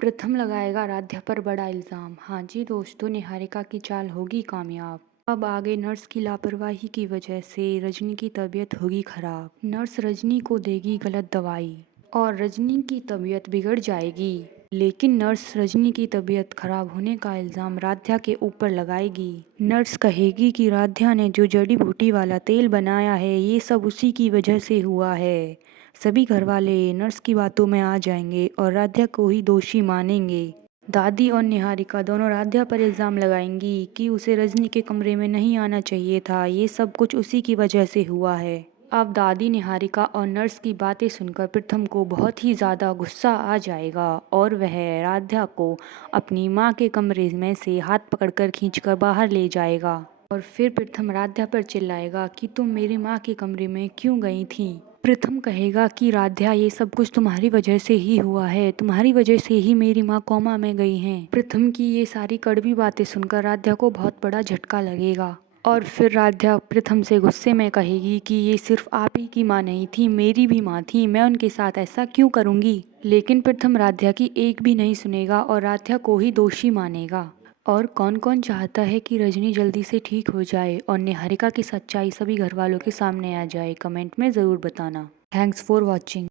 प्रथम लगाएगा राध्या पर बड़ा इल्जाम। हाँ जी दोस्तों, निहारिका की चाल होगी कामयाब। अब आगे नर्स की लापरवाही की वजह से रजनी की तबीयत होगी खराब। नर्स रजनी को देगी गलत दवाई और रजनी की तबीयत बिगड़ जाएगी। लेकिन नर्स रजनी की तबीयत खराब होने का इल्जाम राध्या के ऊपर लगाएगी। नर्स कहेगी कि राध्या ने जो जड़ी बूटी वाला तेल बनाया है ये सब उसी की वजह से हुआ है। सभी घरवाले नर्स की बातों में आ जाएंगे और राध्या को ही दोषी मानेंगे। दादी और निहारिका दोनों राध्या पर इल्ज़ाम लगाएंगी कि उसे रजनी के कमरे में नहीं आना चाहिए था, ये सब कुछ उसी की वजह से हुआ है। अब दादी, निहारिका और नर्स की बातें सुनकर प्रथम को बहुत ही ज़्यादा गुस्सा आ जाएगा और वह राध्या को अपनी माँ के कमरे में से हाथ पकड़कर खींचकर बाहर ले जाएगा। और फिर प्रथम राध्या पर चिल्लाएगा कि तुम मेरी माँ के कमरे में क्यों गई थी। प्रथम कहेगा कि राध्या, ये सब कुछ तुम्हारी वजह से ही हुआ है, तुम्हारी वजह से ही मेरी माँ कोमा में गई हैं। प्रथम की ये सारी कड़वी बातें सुनकर राध्या को बहुत बड़ा झटका लगेगा और फिर राध्या प्रथम से गुस्से में कहेगी कि ये सिर्फ आप ही की माँ नहीं थी, मेरी भी माँ थी, मैं उनके साथ ऐसा क्यों करूँगी। लेकिन प्रथम राध्या की एक भी नहीं सुनेगा और राध्या को ही दोषी मानेगा। और कौन कौन चाहता है कि रजनी जल्दी से ठीक हो जाए और निहारिका की सच्चाई सभी घर वालों के सामने आ जाए, कमेंट में ज़रूर बताना। Thanks for watching.